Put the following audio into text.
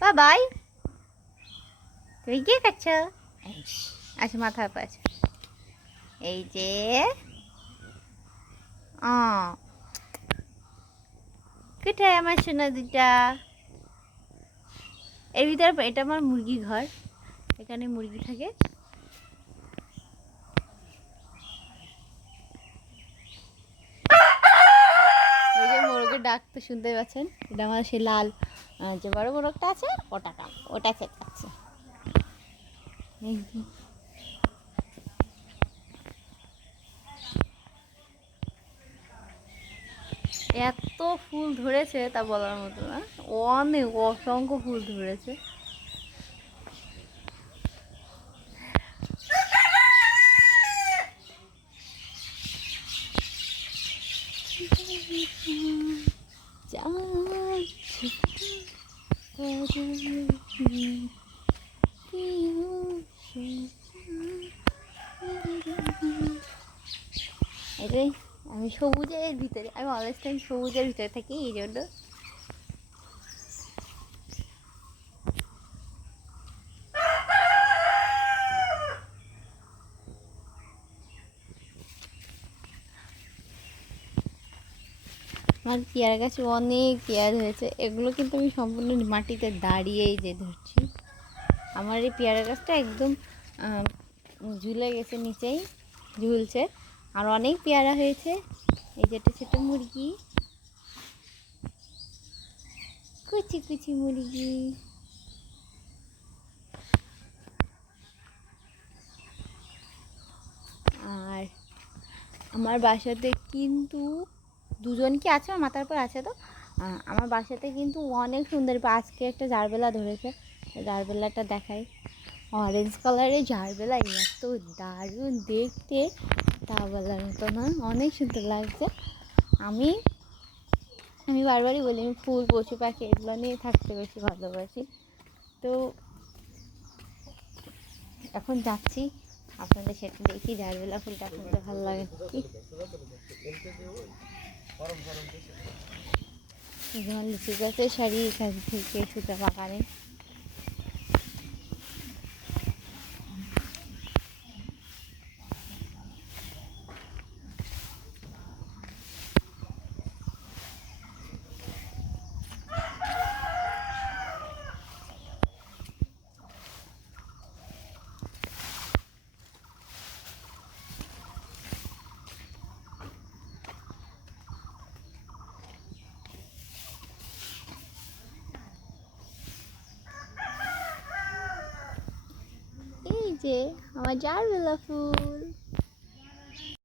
বাবাই তুমি কি করছ আচ্ছা মাথার পাশ এই যে কোথায় আমার সোনা দুটা এর ভিতরে এটা আমার মুরগি ঘর এখানে মুরগি থাকে ওই ডাকতে শুনতে পাচ্ছেন? এটা আমার সেই লাল যে বড় মোরগটা আছে, ওটা কাম, ওটা চেঁচাচ্ছে এত ফুল ধরেছে তা বলার মতো না। অনেক অসংখ্য ফুল ধরেছে। এটাই, আমি সবুজের ভিতরে, আমি অলওয়েজ টাইম সবুজের ভিতরে থাকি, এই জন্য। আমার পেয়ারা গাছে অনেক পেয়ারা হয়েছে, এগুলো কিন্তু আমি সম্পূর্ণ মাটিতে দাঁড়িয়েই যে ধরছি। আমার এই পেয়ারা গাছটা একদম ঝুলে গেছে নিচেই, ঝুলছে। আর অনেক পেয়ারা হয়েছে। এই যে একটা ছোটো মুরগি। কুচি কুচি মুরগি। আর আমার বাসাতে কিন্তু দুজন কি আছে? আমার মাথার উপর আছে তো। আমার বাসাতে কিন্তু অনেক সুন্দর আজকে একটা জারবেলা ধরেছে। জারবেলাটা দেখাই। অরেঞ্জ কালারের জারবেলা, এত দারুণ দেখতে। তা বলার মতো না, অনেক সুন্দর লাগছে। আমি আমি বারবারই বলি, আমি ফুল, পশু পাখি এগুলো নিয়ে থাকতে বেশি ভালোবাসি। তো এখন যাচ্ছি, আপনাদের সেটা দেখি জারবেলা ফুলটা আপনাদের ভালো লাগে এই যে লিচু গাছের শাড়ি এখান থেকে সুতা বাগানে এই যে আমার জারবেলা ফুল।